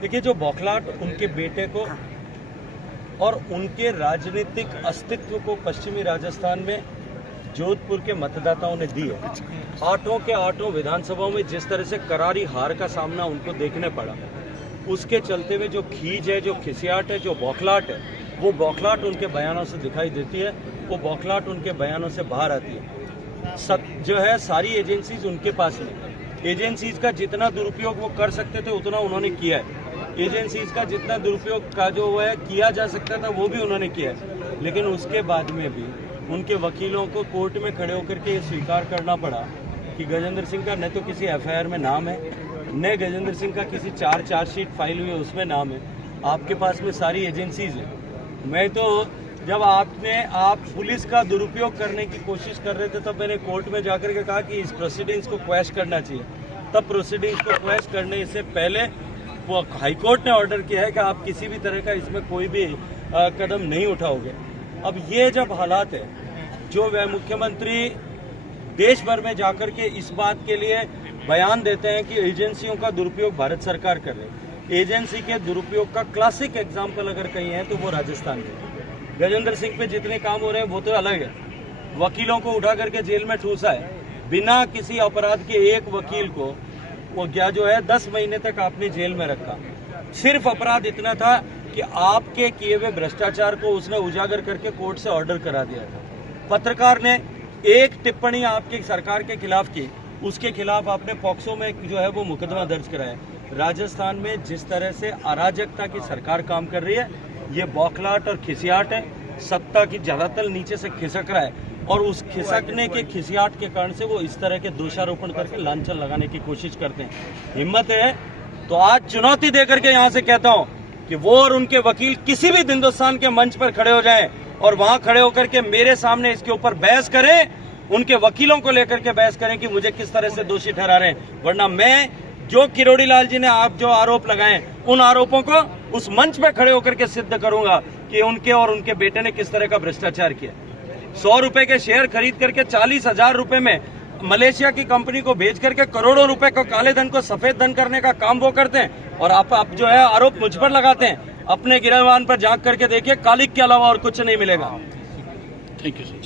देखिए, जो बौखलाहट उनके बेटे को और उनके राजनीतिक अस्तित्व को पश्चिमी राजस्थान में जोधपुर के मतदाताओं ने दी है, आठों के आठों विधानसभाओं में जिस तरह से करारी हार का सामना उनको देखने पड़ा, उसके चलते हुए जो खीज है, जो खिसियाट है, जो बौखलाहट है, वो बौखलाहट उनके बयानों से दिखाई देती है, वो बौखलाहट उनके बयानों से बाहर आती है। जो है सारी एजेंसीज उनके पास में, एजेंसीज का जितना दुरुपयोग वो कर सकते थे उतना उन्होंने किया है, एजेंसीज का जितना दुरुपयोग का जो है किया जा सकता था वो भी उन्होंने किया है। लेकिन उसके बाद में भी उनके वकीलों को कोर्ट में खड़े होकर के ये स्वीकार करना पड़ा कि गजेंद्र सिंह का न तो किसी एफआईआर में नाम है, न गजेंद्र सिंह का किसी चार्जशीट फाइल हुई उसमें नाम है। आपके पास में सारी एजेंसीज हैं। मैं तो जब आप पुलिस का दुरुपयोग करने की कोशिश कर रहे थे तब मैंने कोर्ट में जाकर के कहा कि इस प्रोसीडिंग्स को क्वैश करना चाहिए। तब प्रोसीडिंग्स को क्वैश करने से पहले वो हाईकोर्ट ने ऑर्डर किया है कि आप किसी भी तरह का इसमें कोई भी कदम नहीं उठाओगे। अब ये जब हालात है, जो वह मुख्यमंत्री देश भर में जाकर के इस बात के लिए बयान देते हैं कि एजेंसियों का दुरुपयोग भारत सरकार कर रही है। एजेंसी के दुरुपयोग का क्लासिक एग्जाम्पल अगर कहीं है तो वो राजस्थान में गजेंद्र सिंह पे जितने काम हो रहे हैं वो तो अलग है। वकीलों को उठा करके जेल में ठूसा है, बिना किसी अपराध के एक वकील को वो क्या जो है 10 महीने तक आपने जेल में रखा। सिर्फ अपराध इतना था कि आपके किए हुए भ्रष्टाचार को उसने उजागर करके कोर्ट से ऑर्डर करा दिया था। पत्रकार ने एक टिप्पणी आपकी सरकार के खिलाफ की, उसके खिलाफ आपने पॉक्सो में जो है वो मुकदमा दर्ज कराया। राजस्थान में जिस तरह से अराजकता की सरकार काम कर रही है, ये बौखलाहट और खिसियाट है। सत्ता की ज्यादातर नीचे से खिसक रहा है और उस खिसकने के खिसियाट के कारण से वो इस तरह के दोषारोपण करके लांछन लगाने की कोशिश करते हैं। हिम्मत है तो आज चुनौती देकर के यहाँ से कहता हूँ कि वो और उनके वकील किसी भी हिंदुस्तान के मंच पर खड़े हो जाएं और वहां खड़े होकर के मेरे सामने इसके ऊपर बहस करें, उनके वकीलों को लेकर के बहस करें कि मुझे किस तरह से दोषी ठहरा रहे हैं। वरना मैं जो किरोड़ी लाल जी ने आप जो आरोप लगाए, उन आरोपों को उस मंच पे खड़े होकर के सिद्ध करूंगा कि उनके और उनके बेटे ने किस तरह का भ्रष्टाचार किया। 100 रुपए के शेयर खरीद करके 40,000 रुपए में मलेशिया की कंपनी को भेज करके करोड़ों रुपए को काले धन को सफेद धन करने का काम वो करते हैं और आप जो है आरोप मुझ पर लगाते हैं। अपने गिरहवान पर झांक करके देखिए, कालिक के अलावा और कुछ नहीं मिलेगा। Thank you sir.